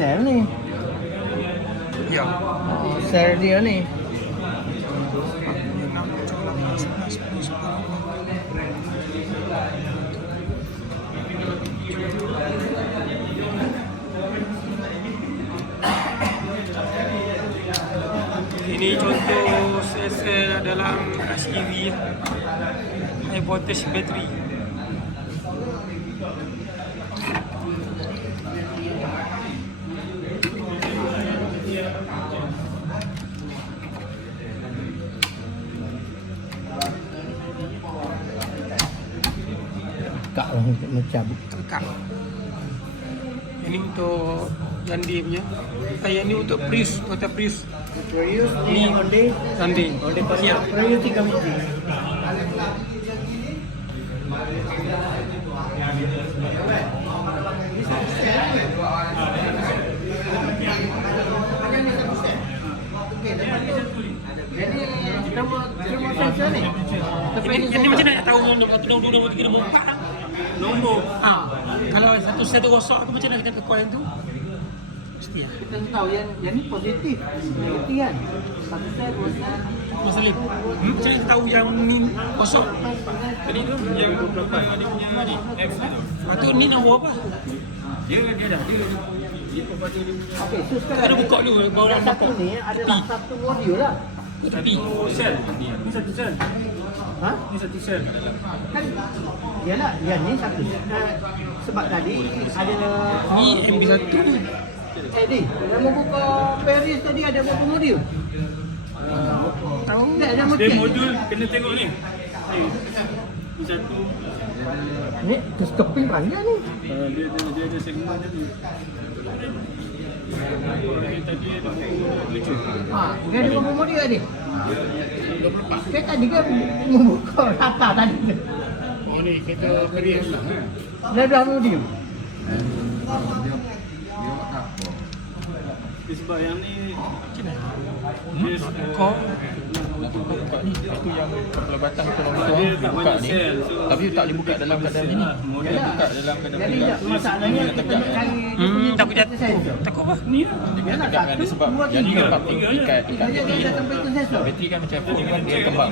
sel ni. Ya. Oh, sel dia ni. Ini contoh sel dalam HEV, high voltage battery. Kak lah macam. Tekak. Ini untuk Yandi punya. Yang ni untuk Prius, Toyota Prius. Prius Ni Hyundai. Yandi. Ya. Prius 3 biji. Ini macam mana nak tahu nombor 1, nombor 2, nombor 3, nombor 4 lah. Nombor. Kalau satu set rosak tu macam mana kita ke coil tu? Mesti lah. Kita tahu yang ni positif. Negatif kan? Satu set, dua set. Masalah. Macam mana kita tahu yang ni kosong? Tadi tu yang 28 dia punya ni F tu. Lepas tu ni nombor apa? Dia dah Okey, so sekarang ada buka dulu baru yang nak satu buka. ni adalah satu modul lah. Tepi. Sel. Ni satu sel. Ha? Ni satu sel. Kan yalah, yang ni satu. Sebab tadi ada Ni MB1 ni. Eddie, yang mau buka Paris tadi ada berapa modul? Tahu. Tak ada Dia modul. modul kena tengok ni. Ni satu. Ni keping panjang ni. Dia ada segmen tadi. Yang tadi ada lucu. Dia ada berapa modul tadi? 24. Dia tadi kan membuka rata tadi. Oh ni kita Prius lah. Dia dah modul. Sebab yang ni Kau buka ni, itu yang kepala batang tu orang tua dia dia tak buka banyak ni. sel. Tapi tak boleh buka dalam keadaan ni. Dia buka dalam keadaan Jadi tegak. masalahnya kita nak cari takut jatuh. Takut apa? Ni lah. Dia kena Yalah, tegak kan dia sebab satu, dua, yang ni tiga. tempat ikat Dia bateri. dah sampai tu sensor. Bateri kan macam phone kan dia kembang.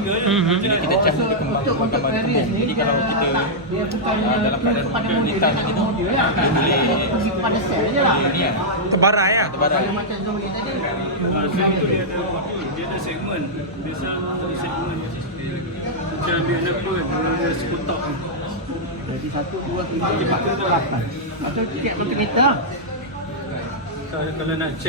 Jadi kita charge dia kembang, Untuk kembang Paris kembang. ni Jadi kalau kita dia bukan dalam keadaan kepada modul modul litar satu gitu, modul lah. dia boleh Pergi kepada sel je lah. ni kan. Terbarai lah. Terbarai. Kalau macam Zoe tadi Sebab tu dia ada segmen. Biasa ada segmen. Macam dia ada apa? Dia ada sekutak. jadi 1, 2, 3, 4, 5, 6, 7, 8. Atau tiket multimeter. Kalau nak check